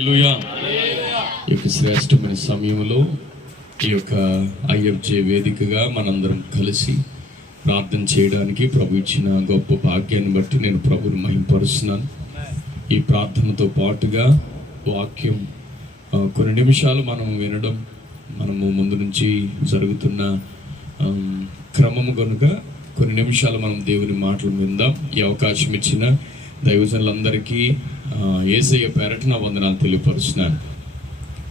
యొక్క శ్రేష్టమైన సమయంలో ఈ యొక్క ఐఎఫ్జే వేదికగా మనందరం కలిసి ప్రార్థన చేయడానికి ప్రభు ఇచ్చిన గొప్ప భాగ్యాన్ని బట్టి నేను ప్రభుని మహింపరుస్తున్నాను. ఈ ప్రార్థనతో పాటుగా వాక్యం కొన్ని నిమిషాలు మనం వినడం మనము ముందు నుంచి జరుగుతున్న క్రమము కనుక కొన్ని నిమిషాలు మనం దేవుని మాటలు విందాం. ఈ అవకాశం ఇచ్చిన దైవజనులందరికీ ఏసయ్య యేసయ్య వందనాలు తెలియపరుస్తున్నాను.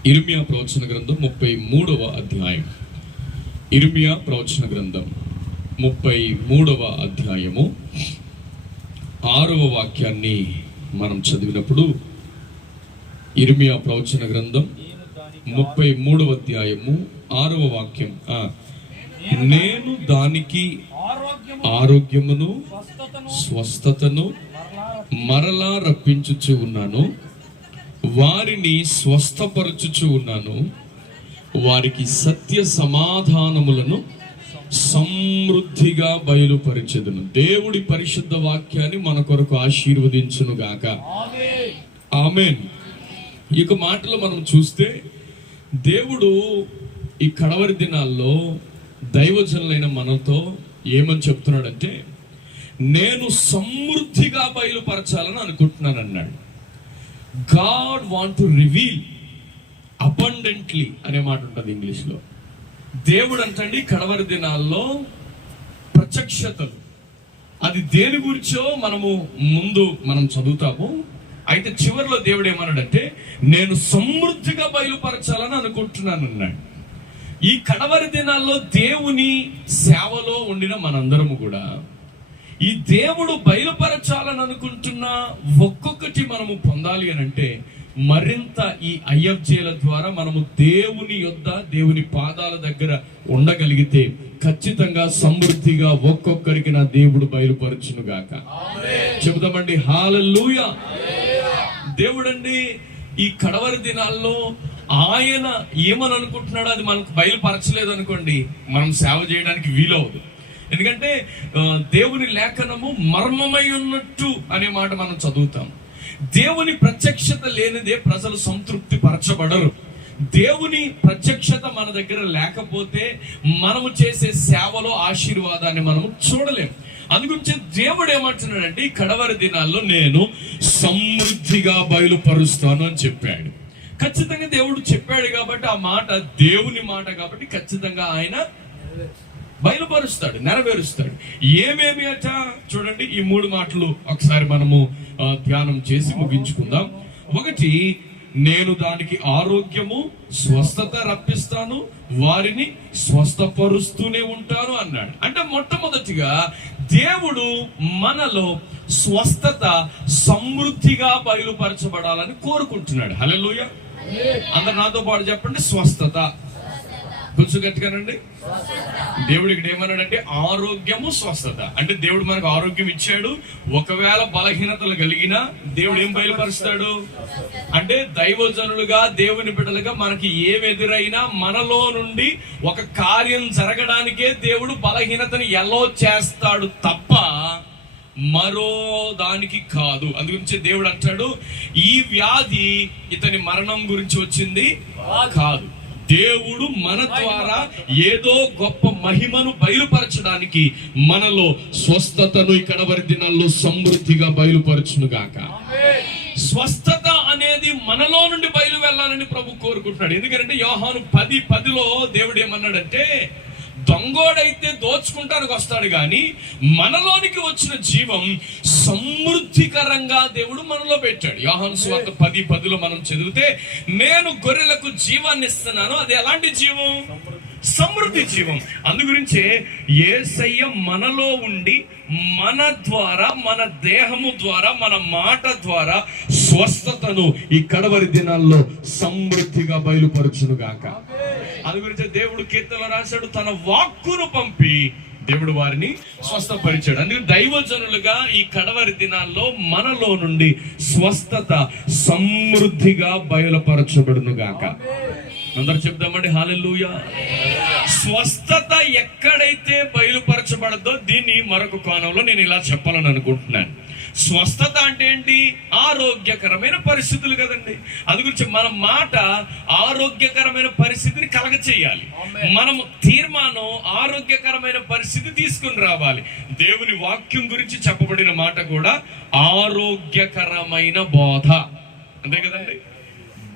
ఇర్మియా ప్రవచన గ్రంథం ముప్పై మూడవ అధ్యాయం. ఇర్మియా ప్రవచన గ్రంథం ముప్పై మూడవ అధ్యాయము. ఆరవ వాక్యాన్ని మనం చదివినప్పుడు ఇర్మియా ప్రవచన గ్రంథం ముప్పై మూడవ అధ్యాయము ఆరవ వాక్యం. నేను దానికి ఆరోగ్యమును స్వస్థతను మరలా రప్పించుచు ఉన్నాను. వారిని స్వస్థపరచుచు ఉన్నాను. వారికి సత్య సమాధానములను సమృద్ధిగా బయలుపరిచెదును. దేవుడి పరిశుద్ధ వాక్యాన్ని మన కొరకు ఆశీర్వదించును గాక. ఆమె ఆమెన్. ఈ యొక్క మాటలు మనం చూస్తే దేవుడు ఈ కడవరి దినాల్లో దైవజనులైన మనతో ఏమని చెప్తున్నాడంటే నేను సమృద్ధిగా బయలుపరచాలని అనుకుంటున్నాను అన్నాడు. God want to reveal abundantly అనే మాట ఉంటుంది ఇంగ్లీష్లో. దేవుడు అంటండి కడవరి దినాల్లో ప్రత్యక్షతలు. అది దేని గురించో మనము ముందు మనం చదువుతాము. అయితే చివరిలో దేవుడు ఏమన్నాడంటే నేను సమృద్ధిగా బయలుపరచాలని అనుకుంటున్నాను అన్నాడు. ఈ కడవరి దినాల్లో దేవుని సేవలో ఉండిన మనందరము కూడా ఈ దేవుడు బయలుపరచాలని అనుకుంటున్న ఒక్కొక్కటి మనము పొందాలి అని అంటే మరింత ఈ ఐఎఫ్జేల ద్వారా మనము దేవుని యొద్ద దేవుని పాదాల దగ్గర ఉండగలిగితే ఖచ్చితంగా సమృద్ధిగా ఒక్కొక్కరికి నా దేవుడు బయలుపరచును గాక చెబుతామండి హాలూయా దేవుడండి ఈ కడవరి దినాల్లో ఆయన ఏమని అనుకుంటున్నాడో అది మనకు బయలుపరచలేదు అనుకోండి మనం సేవ చేయడానికి వీలవదు ఎందుకంటే దేవుని లేఖనము మర్మమై ఉన్నట్టు అనే మాట మనం చదువుతాం. దేవుని ప్రత్యక్షత లేనిదే ప్రజలు సంతృప్తి పరచబడరు దేవుని ప్రత్యక్షత మన దగ్గర లేకపోతే మనము చేసే సేవలో ఆశీర్వాదాన్ని మనము చూడలేము అందుగురించి దేవుడు ఏమంటున్నాడంటే ఈ కడవరి దినాల్లో నేను సమృద్ధిగా బయలుపరుస్తాను అని చెప్పాడు. ఖచ్చితంగా దేవుడు చెప్పాడు కాబట్టి ఆ మాట దేవుని మాట కాబట్టి ఖచ్చితంగా ఆయన బయలుపరుస్తాడు నెరవేరుస్తాడు. ఏమేమి అట? చూడండి ఈ మూడు మాటలు ఒకసారి మనము ధ్యానం చేసి ముగించుకుందాం. ఒకటి నేను దానికి ఆరోగ్యము స్వస్థత రప్పిస్తాను వారిని స్వస్థపరుస్తూనే ఉంటాను అన్నాడు. అంటే మొట్టమొదటిగా దేవుడు మనలో స్వస్థత సమృద్ధిగా బయలుపరచబడాలని కోరుకుంటున్నాడు. హల్లెలూయా. అందరు నాతో పాటు చెప్పండి స్వస్థత. కొంచెం గట్టిగానండి. దేవుడు ఇక్కడ ఏమన్నాడంటే ఆరోగ్యము స్వస్థత. అంటే దేవుడు మనకు ఆరోగ్యం ఇచ్చాడు. ఒకవేళ బలహీనతలు కలిగినా దేవుడు ఏం బయలుపరుస్తాడు? అంటే దైవజనులుగా దేవుని బిడ్డలుగా మనకి ఏం ఎదురైనా మనలో నుండి ఒక కార్యం జరగడానికే దేవుడు బలహీనతను ఎలా చేస్తాడు తప్ప మరో దానికి కాదు. అందుగురించి దేవుడు అంటాడు ఈ వ్యాధి ఇతని మరణం గురించి వచ్చింది కాదు. దేవుడు మన ద్వారా ఏదో గొప్ప మహిమను బయలుపరచడానికి మనలో స్వస్థతను ఇక్కడ వరి దినాల్లో సమృద్ధిగా బయలుపరచును గాక స్వస్థత అనేది మనలో నుండి బయలు వెళ్ళాలని ప్రభు కోరుకుంటున్నాడు. ఎందుకంటే యోహాను పది పదిలో దేవుడు ఏమన్నాడంటే దొంగోడైతే దోచుకుంటానికి వస్తాడు కానీ మనలోనికి వచ్చిన జీవం సమృద్ధికరంగా దేవుడు మనలో పెట్టాడు. యోహన్ సువార్త పది పదిలో మనం చదివితే నేను గొర్రెలకు జీవాన్ని ఇస్తున్నాను అది ఎలాంటి జీవం? సమృద్ధి జీవం. అందు గురించే ఏసయ్య మనలో ఉండి మన ద్వారా మన దేహము ద్వారా మన మాట ద్వారా స్వస్థతను ఈ కడవరి దినాల్లో సమృద్ధిగా బయలుపరచును గాక అందు గురించి దేవుడు కీర్తనలో రాశాడు. తన వాక్కును పంపి దేవుడు వారిని స్వస్థపరిచాడు. అందుకే దైవజనులుగా ఈ కడవరి దినాల్లో మనలో నుండి స్వస్థత సమృద్ధిగా బయలుపరచబడును గాక అందరు చెప్దామండి హాలెల్లుయా. స్వస్థత ఎక్కడైతే బయలుపరచబడదో దీన్ని మరొక కోణంలో నేను ఇలా చెప్పాలని అనుకుంటున్నాను. స్వస్థత అంటే ఏంటి? ఆరోగ్యకరమైన పరిస్థితులు కదండి. అది గురించి మన మాట ఆరోగ్యకరమైన పరిస్థితిని కలగ చేయాలి మనము తీర్మానం ఆరోగ్యకరమైన పరిస్థితి తీసుకుని రావాలి. దేవుని వాక్యం గురించి చెప్పబడిన మాట కూడా ఆరోగ్యకరమైన బోధ. అంతే కదండి?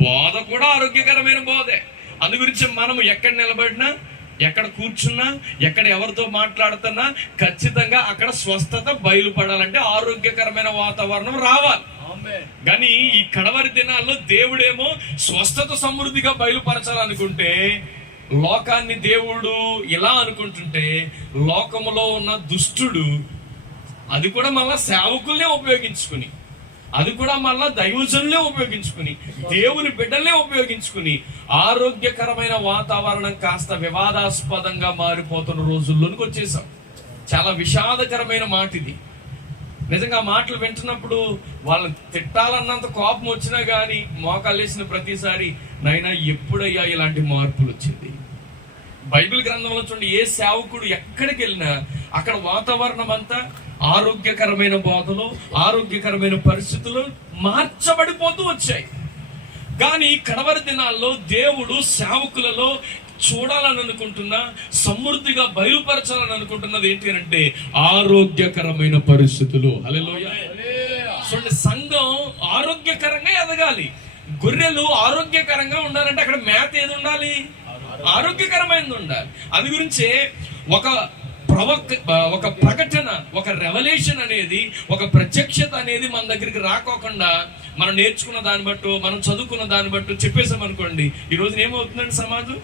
బోధ కూడా ఆరోగ్యకరమైన బోధే. అందు గురించి మనము ఎక్కడ నిలబడినా ఎక్కడ కూర్చున్నా ఎక్కడ ఎవరితో మాట్లాడుతున్నా ఖచ్చితంగా అక్కడ స్వస్థత బయలుపడాలంటే ఆరోగ్యకరమైన వాతావరణం రావాలి. కానీ ఈ కడవరి దినాల్లో దేవుడేమో స్వస్థత సమృద్ధిగా బయలుపరచాలనుకుంటే లోకాన్ని దేవుడు ఇలా అనుకుంటుంటే లోకములో ఉన్న దుష్టుడు అది కూడా మళ్ళా సేవకుల్నే ఉపయోగించుకుని అది కూడా మళ్ళా దైవజనులే ఉపయోగించుకుని దేవుని బిడ్డలే ఉపయోగించుకుని ఆరోగ్యకరమైన వాతావరణం కాస్త వివాదాస్పదంగా మారిపోతున్న రోజుల్లోనికి వచ్చేసాం. చాలా విషాదకరమైన మాట ఇది నిజంగా మాటలు వింటున్నప్పుడు వాళ్ళని తిట్టాలన్నంత కోపం వచ్చినా కానీ మోకాళ్ళేసిన ప్రతిసారి నైనా ఎప్పుడయ్యా ఇలాంటి మార్పులు వచ్చింది బైబిల్ గ్రంథంలో చూడండి ఏ సేవకుడు ఎక్కడికి వెళ్ళినా అక్కడ వాతావరణం అంతా ఆరోగ్యకరమైన బోధలు ఆరోగ్యకరమైన పరిస్థితులు మార్చబడిపోతూ వచ్చాయి. కానీ కడవరి దినాల్లో దేవుడు సేవకులలో చూడాలని అనుకుంటున్నా సమృద్ధిగా బయలుపరచాలని అనుకుంటున్నది ఏంటి అంటే ఆరోగ్యకరమైన పరిస్థితులు. హల్లెలూయా. చూడండి సంఘం ఆరోగ్యకరంగా ఎదగాలి. గొర్రెలు ఆరోగ్యకరంగా ఉండాలంటే అక్కడ మేత ఏది ఉండాలి? ఆరోగ్యకరమైనది ఉండాలి. అది గురించే ఒక ప్రవక్ ఒక ప్రకటన ఒక రెవల్యూషన్ అనేది ఒక ప్రత్యక్షత అనేది మన దగ్గరికి రాకోకుండా మనం నేర్చుకున్న దాన్ని బట్టు మనం చదువుకున్న దాన్ని బట్టు చెప్పేసాం అనుకోండి ఈరోజు ఏమవుతుందండి సమాజం?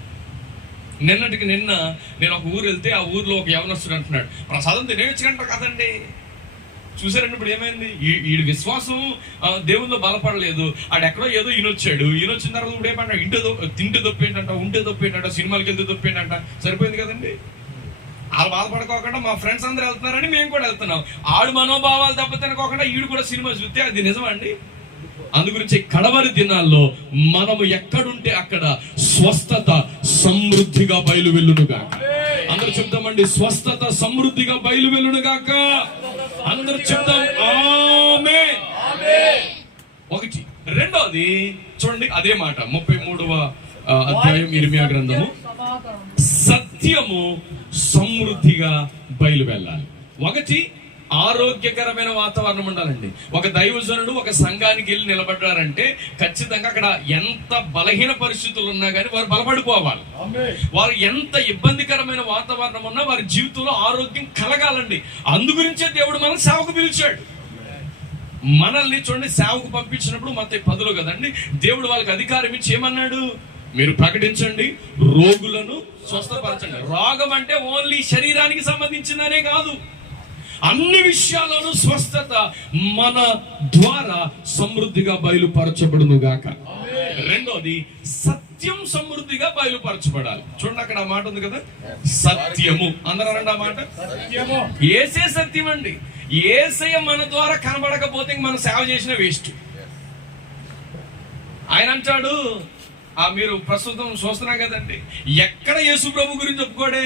నిన్నటికి నిన్న నేను ఒక ఊరు వెళ్తే ఆ ఊర్లో ఒక యవనస్తుడు అంటున్నాడు ప్రసాదం తినేయచ్చుకంటారు కదండి. చూసారండి ఇప్పుడు ఏమైంది? ఈ- విశ్వాసం దేవుల్లో బలపడలేదు. ఆడెక్కడో ఏదో ఈయనొచ్చాడు. ఈయన వచ్చిన తర్వాత ఇప్పుడు ఏమన్నా ఇంటి దొ- తింటే దొప్పేంటంట ఉంటే దొప్పేంటంట సినిమాలకి వెళ్తే దొప్పేంటంట. సరిపోయింది కదండి? వాళ్ళు బాధపడుకోకుండా మా ఫ్రెండ్స్ అందరూ వెళ్తున్నారని మేము కూడా వెళ్తున్నాం. ఆడు మనోభావాలు దెబ్బతినకోకుండా ఈడు కూడా సినిమా చూస్తే అది నిజమండి అందు గురించి కడవరి దినాల్లో మనము ఎక్కడుంటే అక్కడ స్వస్థత సమృద్ధిగా బయలు వెళ్ళునుగా అందరూ చెప్తామండి స్వస్థత సమృద్ధిగా బయలు వెళ్ళునుగాక అందరూ చెప్తాం ఆమె ఒకటి. రెండోది చూడండి అదే మాట. ముప్పై మూడవ అధ్యాయం ఇరిమియా గ్రంథము. సత్యము సమృద్ధిగా బయలు వెళ్ళాలి ఒకటి ఆరోగ్యకరమైన వాతావరణం ఉండాలండి. ఒక దైవజనుడు ఒక సంఘానికి వెళ్ళి నిలబడ్డారంటే ఖచ్చితంగా అక్కడ ఎంత బలహీన పరిస్థితులు ఉన్నా కానీ వారు బలపడిపోవాలి. వారు ఎంత ఇబ్బందికరమైన వాతావరణం ఉన్నా వారి జీవితంలో ఆరోగ్యం కలగాలండి. అందుగురించే దేవుడు మనం సేవకు పిలిచాడు. మనల్ని చూడండి సేవకు పంపించినప్పుడు మత పదులు కదండి. దేవుడు వాళ్ళకి అధికారం ఇచ్చి ఏమన్నాడు? మీరు ప్రకటించండి. రోగులను స్వస్థపరచండి. రోగం అంటే ఓన్లీ శరీరానికి సంబంధించిందనే కాదు. అన్ని విషయాల్లోనూ స్వస్థత మన ద్వారా సమృద్ధిగా బయలుపరచబడును గాక రెండోది సత్యం సమృద్ధిగా బయలుపరచబడాలి. చూడండి అక్కడ ఆ మాట ఉంది కదా? సత్యము. అందరూ ఆ మాట? ఏసే సత్యం అండి. ఏసయ మన ద్వారా కనబడకపోతే మనం సేవ చేసిన వేస్ట్. ఆయన అంటాడు మీరు ప్రస్తుతం చూస్తున్నాం కదండి. ఎక్కడ యేసు ప్రభు గురించి చెప్పుకోడే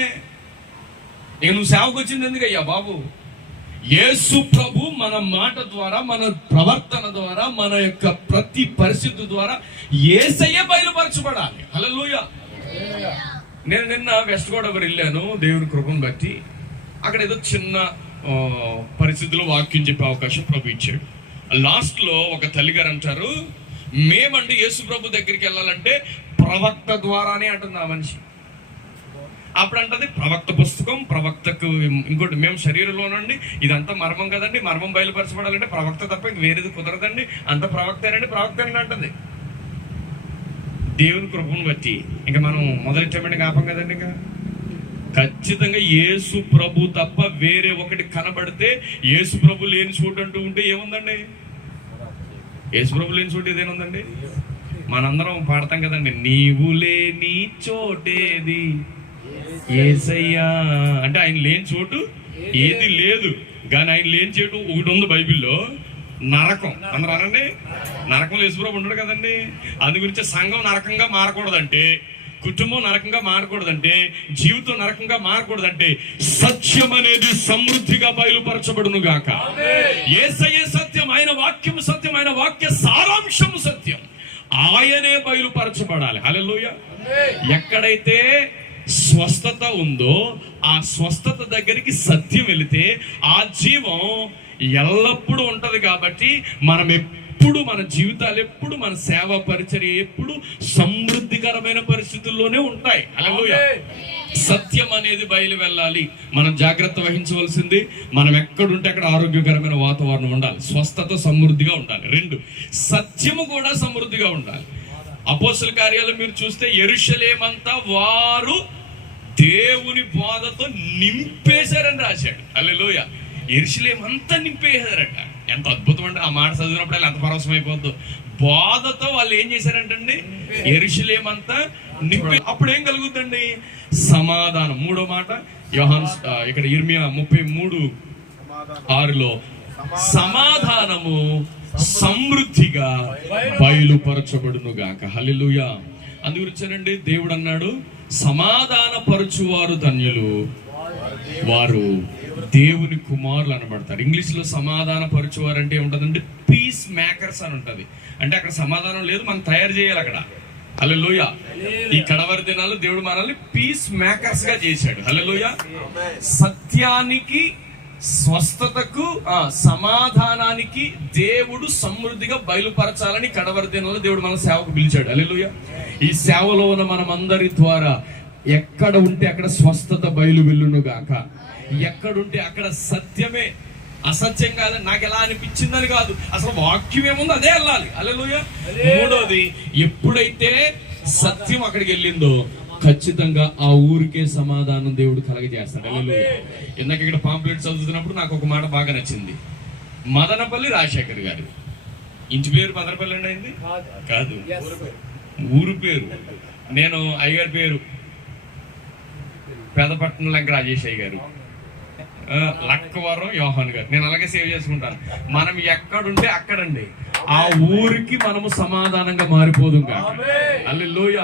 ఇక నువ్వు సేవకు వచ్చింది ఎందుకయ్యా బాబు? యేసు ప్రభు మన మాట ద్వారా మన ప్రవర్తన ద్వారా మన యొక్క ప్రతి పరిస్థితి ద్వారా ఏసయ్య బయలుపరచబడాలి. హల్లెలూయా. నేను నిన్న వెస్ట్ గోదావరి వెళ్ళాను దేవుని కృపను బట్టి. అక్కడ ఏదో చిన్న పరిస్థితిలో వాక్యం చెప్పే అవకాశం ప్రభు ఇచ్చాడు. లాస్ట్లో ఒక తల్లిగారు అంటారు మేమండి యేసు ప్రభు దగ్గరికి వెళ్ళాలంటే ప్రవక్త ద్వారానే అంటుంది ఆ మనిషి. అప్పుడు అంటది ప్రవక్త పుస్తకం ప్రవక్తకు ఇంకోటి మేము శరీరంలోనండి ఇదంతా మర్మం కదండి మర్మం బయలుపరచబడాలంటే ప్రవక్త తప్ప ఇంక వేరేది కుదరదండి అంత ప్రవక్తేనండి ప్రవక్తేనండి అంటది. దేవుని కృపను బట్టి ఇంకా మనం మొదలెట్టామంటే జ్ఞాపం కదండి ఇంకా? ఖచ్చితంగా యేసు ప్రభు తప్ప వేరే ఒకటి కనబడితే యేసు ప్రభు లేని చోటు అంటూ ఉంటే ఏముందండి? యేసుప్రభు లేని చోటు ఏదేనుందండి మనందరం పాడతాం కదండి. నీవు లేని చోటేది ఏసయ్యా అంటే ఆయన లేని చోటు ఏది లేదు. కానీ ఆయన లేని చోటు ఒకటి ఉంది బైబిల్లో. నరకం. అందరూ అనండి? నరకంలో యేసుప్రభు ఉండడు కదండి? అందు గురించి సంఘం నరకంగా మారకూడదంటే కుటుంబం నరకంగా మారకూడదంటే జీవితం నరకంగా మారకూడదంటే సత్యం అనేది సమృద్ధిగా బయలుపరచబడును గాక. ఏసయ్యే సత్యం ఆయన వాక్యం సత్యం ఆయన వాక్య సారాంశం సత్యం. ఆయనే బయలుపరచబడాలి. హల్లెలూయ. ఎక్కడైతే స్వస్థత ఉందో ఆ స్వస్థత దగ్గరికి సత్యం వెళితే ఆ జీవం ఎల్లప్పుడూ ఉంటది కాబట్టి మనం ఎప్పుడు మన జీవితాలు ఎప్పుడు మన సేవ పరిచర్య ఎప్పుడు సమృద్ధికరమైన పరిస్థితుల్లోనే ఉంటాయి. హల్లెలూయా. సత్యం అనేది బయలు వెళ్ళాలి. మనం జాగ్రత్త వహించవలసింది మనం ఎక్కడుంటే అక్కడ ఆరోగ్యకరమైన వాతావరణం ఉండాలి. స్వస్థత సమృద్ధిగా ఉండాలి. రెండు సత్యము కూడా సమృద్ధిగా ఉండాలి. అపోసల కార్యాలు మీరు చూస్తే ఎరుషలేమంతా వారు దేవుని బోధతో నింపేశారని రాశాడు. అల్లెలోయ ఎరుషలేమంతా నింపేశారట. ఎంత అద్భుతం అంటే ఆ మాట చదివినప్పుడు ఎంత పరవశం అయిపోద్దు. బోధతో వాళ్ళు ఏం చేశారంటండి? ఎరుషులేమంతా నిప్పి అప్పుడు ఏం కలుగుతుందండి సమాధానం. మూడో మాట యోహాన్ ఇక్కడ ఇర్మియా ముప్పై మూడు ఆరులో సమాధానము సమృద్ధిగా బయలుపరచబడును గాక హల్లెలూయా అందుగురించానండి దేవుడు అన్నాడు సమాధాన ధన్యులు. వారు దేవుని కుమారులు అనబడతారు. ఇంగ్లీష్లో సమాధాన పరచువారు అంటే ఏముంటదంటే పీస్ మేకర్స్ అని ఉంటది. అంటే అక్కడ సమాధానం లేదు మనం తయారు చేయాలి అక్కడ. హల్లెలూయా ఈ కడవరి దినాలు దేవుడు మనల్ని పీస్ మేకర్స్గా చేశాడు. హల్లెలూయా సత్యానికి స్వస్థతకు ఆ, సమాధానానికి దేవుడు సమృద్ధిగా బయలుపరచాలని కడవరి దినాల్లో దేవుడు మన సేవకు పిలిచాడు. అల్లెలుయ ఈ సేవలో ఉన్న మనమందరి ద్వారా ఎక్కడ ఉంటే అక్కడ స్వస్థత బయలు వెళ్ళును గాక ఎక్కడుంటే అక్కడ సత్యమే. అసత్యం కాదని నాకు ఎలా అనిపించిందని కాదు. అసలు వాక్యం ఏముందో అదే వెళ్ళాలి అల్లెలుయ మూడోది ఎప్పుడైతే సత్యం అక్కడికి వెళ్ళిందో ఖచ్చితంగా ఆ ఊరికే సమాధానం దేవుడు కలగజేస్తాడు. హల్లెలూయా. ఇందాక ఇక్కడ పాంప్లెట్ చదువుతున్నప్పుడు నాకు ఒక మాట బాగా నచ్చింది. మదనపల్లి రాజశేఖర్ గారు. ఇంటి పేరు మదనపల్లి అండి అయింది? కాదు. ఊరు పేరు. నేను అయ్యగారి పేరు పెదపట్నం లంక రాజేష్ గారు. లక్కవరం యోహాన్ గారు. నేను అలాగే సేవ్ చేసుకుంటాను. మనం ఎక్కడుంటే అక్కడండి. ఆ ఊరికి మనము సమాధానంగా మారిపోదు అల్లెలోయ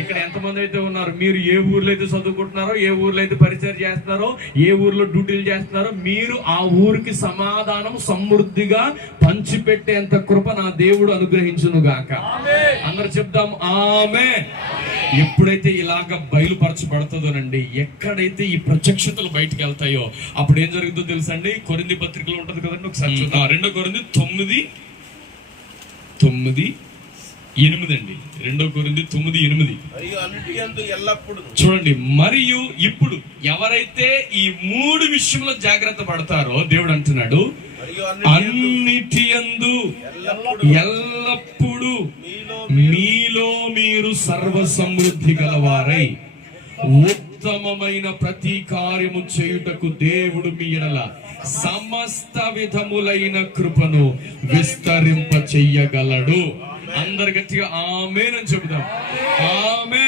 ఇక్కడ ఎంతమంది అయితే ఉన్నారు? మీరు ఏ ఊర్లో అయితే చదువుకుంటున్నారో ఏ ఊర్లో అయితే పరిచయం చేస్తున్నారో ఏ ఊర్లో డ్యూటీలు చేస్తున్నారో మీరు ఆ ఊరికి సమాధానం సమృద్ధిగా పంచిపెట్టేంత కృప నా దేవుడు అనుగ్రహించును గాక. అందరు చెప్దాం ఆమె ఎప్పుడైతే ఇలాగ బయలుపరచబడుతుందోనండి ఎక్కడైతే ఈ ప్రత్యక్షతలు బయటికి వెళ్తాయో అప్పుడు ఏం జరుగుతుందో తెలుసండి కొరింది పత్రికలో ఉంటది కదండి ఒకసారి చూద్దాం. ఆ, రెండో కొరింది తొమ్మిది తొమ్మిది ఎనిమిది అండి. రెండో కొరింది తొమ్మిది ఎనిమిది. ఎల్లప్పుడు. చూడండి మరియు ఇప్పుడు ఎవరైతే ఈ మూడు విషయంలో జాగ్రత్త పడతారో దేవుడు అంటున్నాడు అన్నిటి యందు ఎల్లప్పుడు. మీలో మీరు సర్వ సమృద్ధి గలవారై. ఉత్తమమైన ప్రతి కార్యము చేయుటకు దేవుడు మీ ఎడల సమస్త విధములైన కృపను విస్తరింప చెయ్యగలడు అందరి గట్టిగా ఆమెను చెబుదాం. ఆమె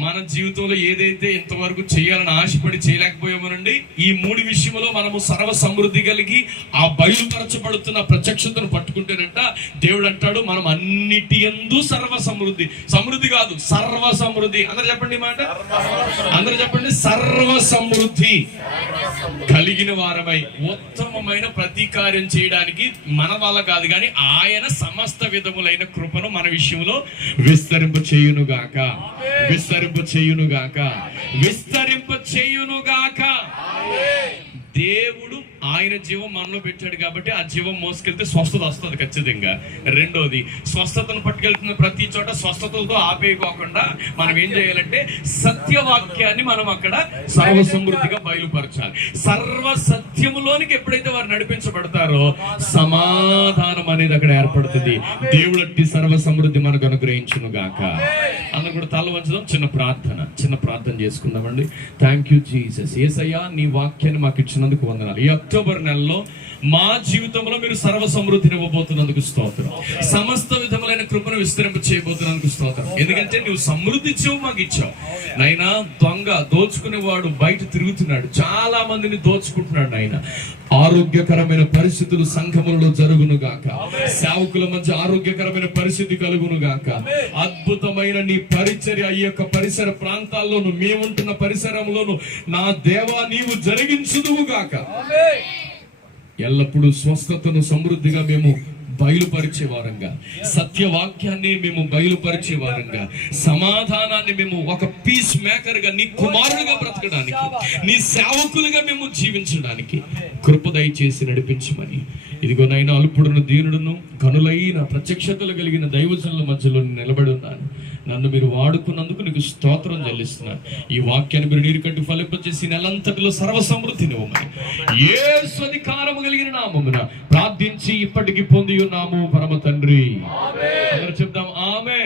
మన జీవితంలో ఏదైతే ఇంతవరకు చేయాలని ఆశపడి చేయలేకపోయామోనండి ఈ మూడు విషయంలో మనము సర్వ సమృద్ధి కలిగి ఆ బయలుపరచబడుతున్న ప్రత్యక్షతను పట్టుకుంటేనంట దేవుడు అంటాడు మనం అన్నిటి ఎందు సర్వ సమృద్ధి సమృద్ధి కాదు సర్వ సమృద్ధి అందరు చెప్పండి మాట. అందరు చెప్పండి సర్వ సమృద్ధి కలిగిన వారమై ఉత్తమమైన ప్రతి కార్యం చేయడానికి మన వల్ల కాదు కానీ ఆయన సమస్త విధములైన కృపను మన విషయంలో విస్తరింప చేయునుగాక విస్తరింప చేయునుగాక. విస్తరింప చేయునుగాక. దేవుడు ఆయన జీవం మనలో పెట్టాడు కాబట్టి ఆ జీవం మోసుకెళ్తే స్వస్థత వస్తుంది ఖచ్చితంగా. రెండోది స్వస్థతను పట్టుకెళ్తున్న ప్రతి చోట స్వస్థతలతో ఆపేయకోకుండా మనం ఏం చేయాలంటే సత్యవాక్యాన్ని మనం అక్కడ సర్వ సమృద్ధిగా బయలుపరచాలి. సర్వ సత్యములోనికి ఎప్పుడైతే వారు నడిపించబడతారో సమాధానం అనేది అక్కడ ఏర్పడుతుంది. దేవుడట్టి సర్వ సమృద్ధి మనకు అనుగ్రహించును గాక అందరూ కూడా తల వంచడం చిన్న ప్రార్థన చిన్న ప్రార్థన చేసుకుందామండి. థ్యాంక్ యూ జీసస్ ఏసయ్యా నీ వాక్యాన్ని మాకు ఇచ్చినందుకు వందనాలు. ఈ అక్టోబర్ నెలలో మా జీవితంలో మీరు సర్వ సమృద్ధిని ఇవ్వబోతున్నందుకు స్తోత్రం. సమస్త విధములైన కృపను విస్తరింప చేయబోతున్నందుకు స్తోత్రం. ఎందుకంటే నువ్వు సమృద్ధి ఇచ్చావు మాకు ఇచ్చావు. నైనా దొంగ దోచుకునేవాడు బయట తిరుగుతున్నాడు. చాలా మందిని దోచుకుంటున్నాడు ఆయన ఆరోగ్యకరమైన పరిస్థితులు సంఘములలో జరుగును గాక సేవకుల మధ్య ఆరోగ్యకరమైన పరిస్థితి కలుగును గాక అద్భుతమైన నీ పరిచర్య ఈ యొక్క పరిసర ప్రాంతాల్లోను మేముంటున్న పరిసరంలోను నా దేవా నీవు జరిగించుదువు గాక ఎల్లప్పుడూ స్వస్థతను సమృద్ధిగా మేము బయలుపరిచే వారంగా సత్యవాక్యాన్ని మేము బయలుపరిచే వారంగా సమాధానాన్ని మేము ఒక పీస్ మేకర్గా నీ కుమారులుగా బ్రతకడానికి నీ సేవకులుగా మేము జీవించడానికి కృప దయచేసి నడిపించమని. ఇదిగో నైనా అల్పుడును దీనుడును కనులైన ప్రత్యక్షతలు కలిగిన దైవజనుల మధ్యలో నిలబడి ఉన్నాను. నన్ను మీరు వాడుకున్నందుకు నీకు స్తోత్రం చెల్లిస్తున్నాను. ఈ వాక్యాన్ని మీరు నీరు కట్టి ఫలింపచేసి నెలంతటిలో సర్వసమృద్ధి నివ్వమని ఏ స్వధికారము కలిగిన నామమున ప్రార్థించి ఇప్పటికి పొంది ఉన్నాము పరమ తండ్రి. చెప్దాం ఆమె